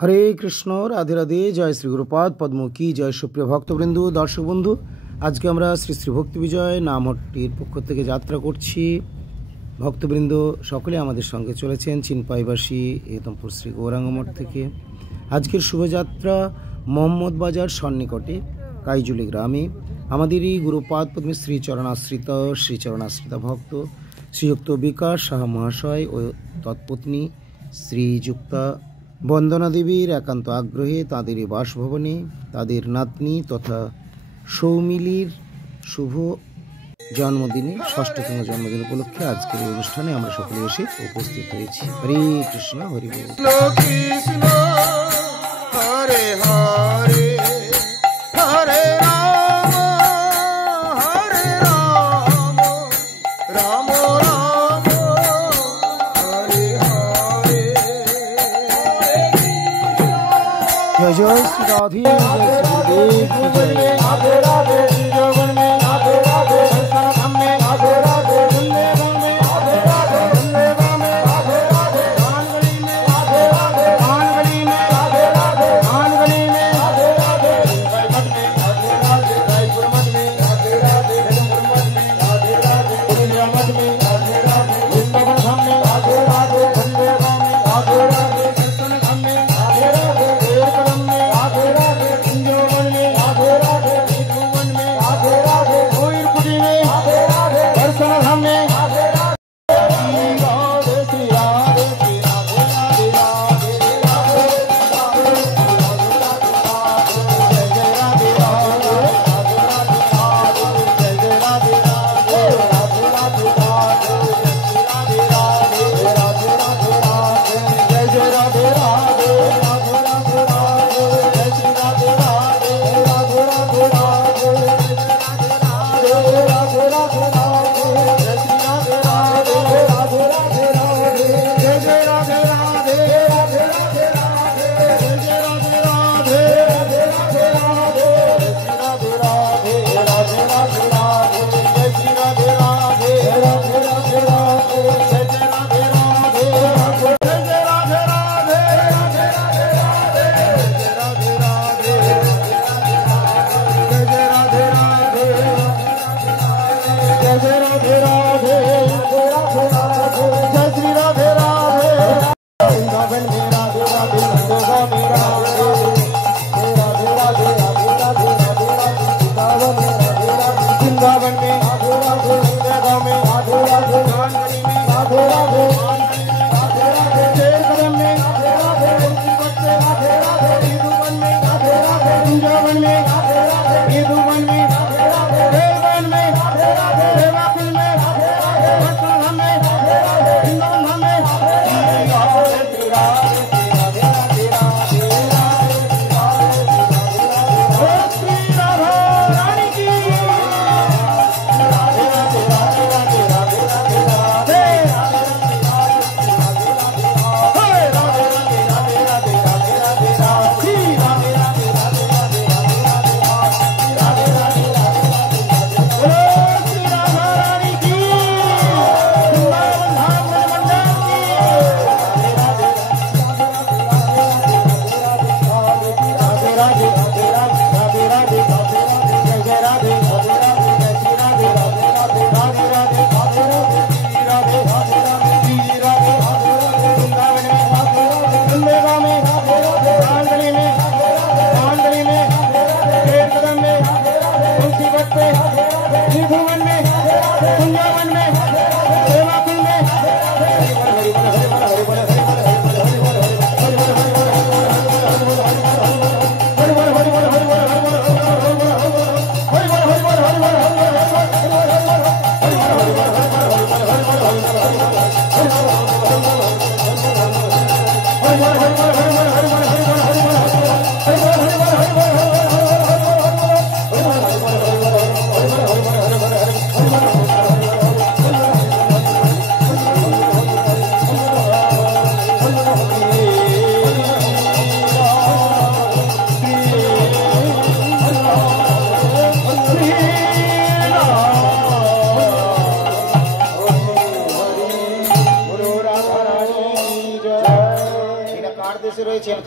হরে কৃষ্ণ, রাধে রাধে। জয় শ্রী গুরুপাদ পদ্ম কি জয়। সুপ্রিয় ভক্তবৃন্দ, দর্শক বন্ধু, আজকে আমরা শ্রী শ্রী ভক্তি বিজয় নামহট্টির পক্ষ থেকে যাত্রা করছি। ভক্তবৃন্দ সকলে আমাদের সঙ্গে চলেছেন চিনপাইবাসী হেতমপুর শ্রী গৌরাঙ্গ মঠ থেকে। আজকের শুভযাত্রা মোহাম্মদ বাজার সন্নিকটে কাইজুলি গ্রামে আমাদেরই গুরুপাদ পদ্মে শ্রীচরণাশ্রিতা ভক্ত শ্রীযুক্ত বিকাশ সাহা মহাশয় ও তৎপত্নী শ্রীযুক্তা বন্দনা দেবীর একান্ত আগ্রহে তাঁদেরই বাসভবনে তাদের নাতনি তথা সৌমিলির শুভ জন্মদিনে, ষষ্ঠতম জন্মদিন উপলক্ষে আজকের এই অনুষ্ঠানে আমরা সকলে এসে উপস্থিত হয়েছি। হরে কৃষ্ণ, হরি বল। কৃষ্ণ হরে হরে হরে রাম হরে রাম রাম রাম হরে হরে। জয় জয় শ্রী রাধে, জয় শ্রী গুরুদেব কি জয়। রাধে রাধে জীবন में राधे राधे संसार में राधे राधे वंदे वंदे राधे राधे वंदे वंदे राधे राधे आंगली में राधे राधे आंगली में राधे राधे आंगली में राधे राधे मत में राधे राधे रायपुर मत में राधे राधे गुरुमत में राधे राधे पुण्य मत में राधे राधे वृंदावन धाम में राधे राधे वंदे धाम में राधे राधे दर्शन धाम में राधे राधे देव कदम में राधे राधे कुंजवन में राधे राधे भुवन में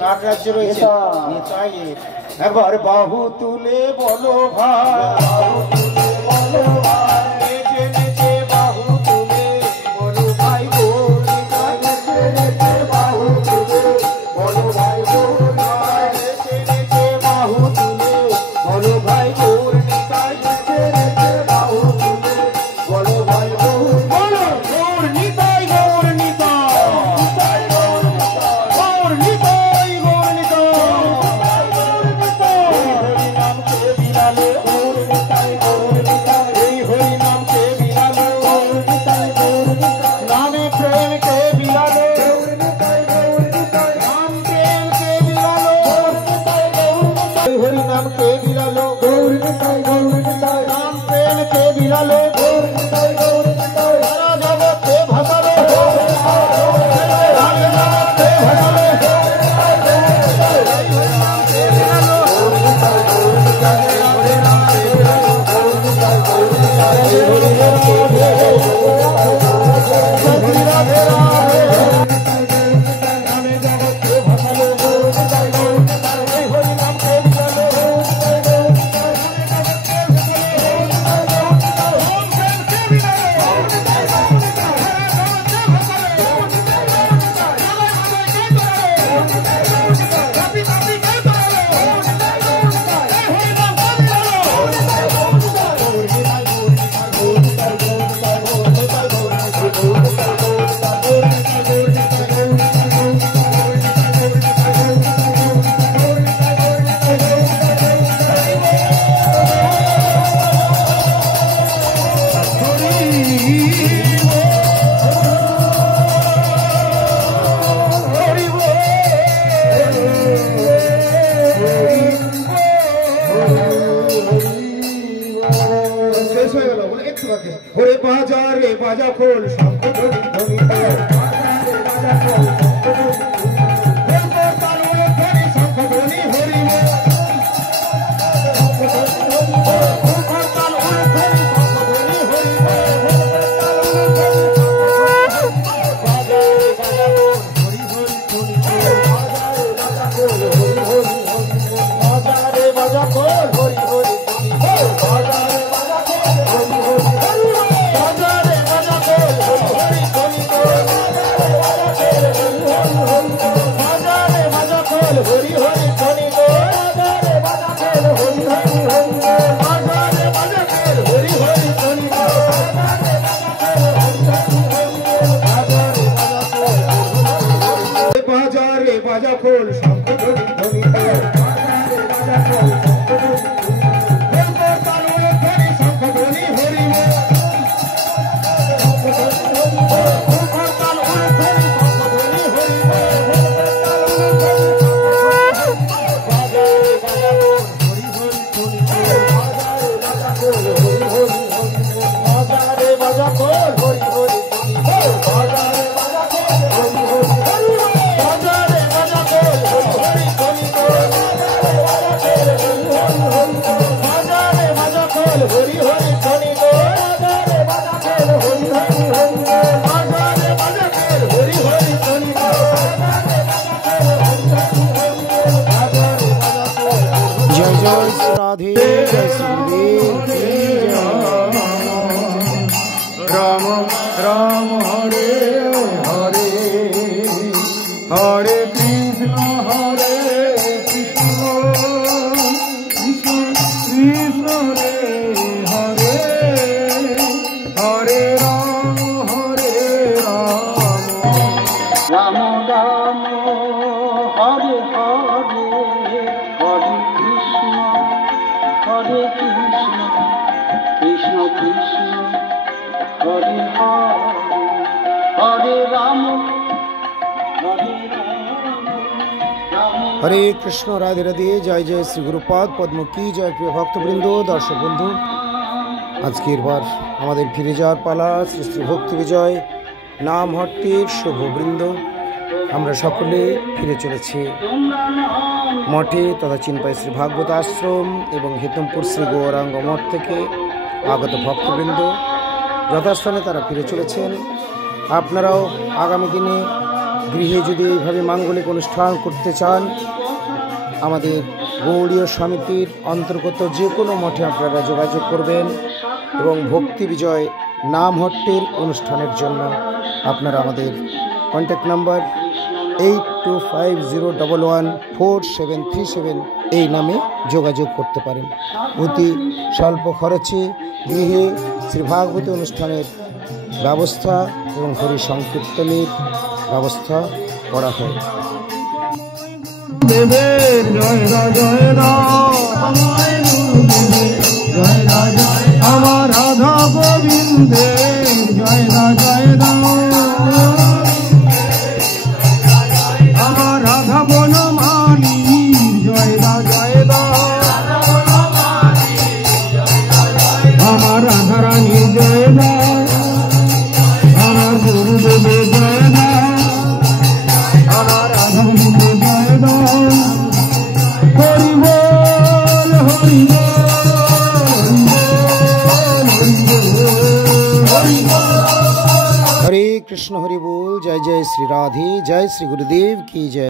কার রাজ্যে রয়েছে? নিতাই। একবার বাহু তুলে বলো ভাই, বাহু তুলে বলো ভাই, নেচে নেচে বাহু তুলে বলো ভাই গৌর নিতাই, নেচে নেচে বাহু তুলে বলো ভাই গৌর নিতাই, নেচে নেচে বাহু তুলে বলো ভাই গৌর নিতাই, নেচে নেচে বাহু তুলে বলো ভাই গৌর, বলো গৌর নিতাই, গৌর নিতাই, গৌর নিতাই, গৌর নিতাই। হরি নামকে বিলালে গৌর নিতাই, গৌর নিতাই, এই হরি নামকে বিলালে গৌর নিতাই, গৌর নিতাই, নামে প্রেমকে বিলালে গৌর নিতাই, গৌর নিতাই, নাম প্রেমকে বিলালো গৌর নিতাই, গৌর নিতাই, হরি নামকে বিলালো গৌর নিতাই, গৌর নিতাই, নাম প্রেমকে বিলালো গৌর নিতাই, গৌর নিতাই, সারা জগতে ভাসালো গৌর নিতাই, গৌর নিতাই, রাম জগতে ভাসালো গৌর নিতাই, গৌর নিতাই, হরি নামকে বিলালো গৌর নিতাই, গৌর নিতাই, হরি নামকে বিলালো গৌর নিতাই, গৌর নিতাই, হরি নামকে বিলালো রাধে রাধে রাধে নামে জগতে ভাসালো গৌর নিতাই, গৌর নিতাই, এই হরি নামকে বিলালো গৌর নিতাই, গৌর নিতাই, শেষ হয়ে গেল বলে একটু বাকি। ওরে বাজারে বাজা খোল শঙ্খ ধ্বনি ধ্বনি কর, বাজারে বাজা খোল শঙ্খ ধ্বনি কর, তালুরে ধ্বনি শঙ্খ ধ্বনি হরি বল, শঙ্খ ধ্বনি হরি বল, তালুরে ধ্বনি শঙ্খ ধ্বনি হরি বল, তালুরে ধ্বনি বাজারে বাজা খোল হরি হরি ধ্বনি কর, বাজারে বাজা খোল হরি হরি ধ্বনি কর, বাজারে বাজা খোল হরি হরি ধ্বনি কর, বাজারে বাজা খোল হরি হরি ধ্বনি কর, বাজারে বাজা খোল হরি হরি ধ্বনি কর, বাজারে বাজা খোল হরি হরি ধ্বনি কর, বাজারে বাজা খোল হরি হরি ধ্বনি কর, বাজারে বাজা খোল হরি হরি ধ্বনি কর, বাজারে বাজা খোল শঙ্খ ধ্বনি ধ্বনি কর, বাজারে বাজা খোল শঙ্খ ধ্বনি ধ্বনি কর, তালুরে ধ্বনি শঙ্খ ধ্বনি হরি বল, শঙ্খ ধ্বনি হরি বল, তালুরে ধ্বনি শঙ্খ ধ্বনি হরি বল, তালুরে ধ্বনি বাজারে বাজা খোল হরি হরি ধ্বনি কর, বাজারে বাজা খোল হরি হরি ধ্বনি কর, বাজারে বাজা খোল হরি হরি ধ্বনি কর, বাজারে বাজা খোল হরি হরি ধ্বনি কর, বাজারে বাজা খোল হরি হরি ধ্বনি কর, বাজারে বাজা খোল হরি হরি ধ্বনি কর, বাজারে বাজা খোল হরি হরি ধ্বনি কর, বাজারে বাজা খোল হরি হরি ধ্বনি কর, বাজারে বাজা খোল হরি হরি ধ্বনি কর, বাজারে বাজা খোল। জয় জয় শ্রী রাধে, জয় শ্রী গুরুদেব কি জয়। রাম রাম হরে হরে, হরে কৃষ্ণ হরে কৃষ্ণ, কৃষ্ণ কৃষ্ণ রে হরে, হরে রাম রাম রাম হরে হরে, হরে কৃষ্ণ কৃষ্ণ কৃষ্ণ হরে হরে, হরে রাম হরে কৃষ্ণ। রাধে রাধে, জয় জয় শ্রী গুরুপাদ পদ্ম কি জয়। প্রিয় ভক্তবৃন্দ, দর্শক বন্ধু, আজকের বার আমাদের ফিরে যাওয়ার পালা। শ্রী শ্রী ভক্তি বিজয় নামহট্টির শুভবৃন্দ আমরা সকলে ফিরে চলেছি মঠে তথা চিনপাই শ্রী ভাগবত আশ্রম এবং হেতমপুর শ্রী গৌরাঙ্গ মঠ থেকে আগত ভক্তবৃন্দ যথাস্থানে তারা ফিরে চলেছেন। আপনারাও আগামী দিনে গৃহে যদি এইভাবে মাঙ্গলিক অনুষ্ঠান করতে চান, আমাদের গৌড়ীয় সমিতির অন্তর্গত যে কোনো মঠে আপনারা যোগাযোগ করবেন এবং ভক্তি বিজয় নামহট্টের অনুষ্ঠানের জন্য আপনারা আমাদের কন্ট্যাক্ট নাম্বার 8250114737 এই নামে যোগাযোগ করতে পারেন। অতি স্বল্প খরচে গৃহে শ্রী ভাগবতী অনুষ্ঠানের ব্যবস্থা এবং হরি সংকীর্তনের ব্যবস্থা করা হয়। দেবের জয় জয় আমার রাধা গোবিন্দের জয় জয় আমার রাধা বনমালীর জয় জয় আমার রাধা রানীর জয় আমার গুরুদেবের জয় আমার রাধা গোবিন্দের জয় হরি বল হরি हरे कृष्ण हरि बोल। जय जय श्री राधे, जय श्री गुरुदेव की जय।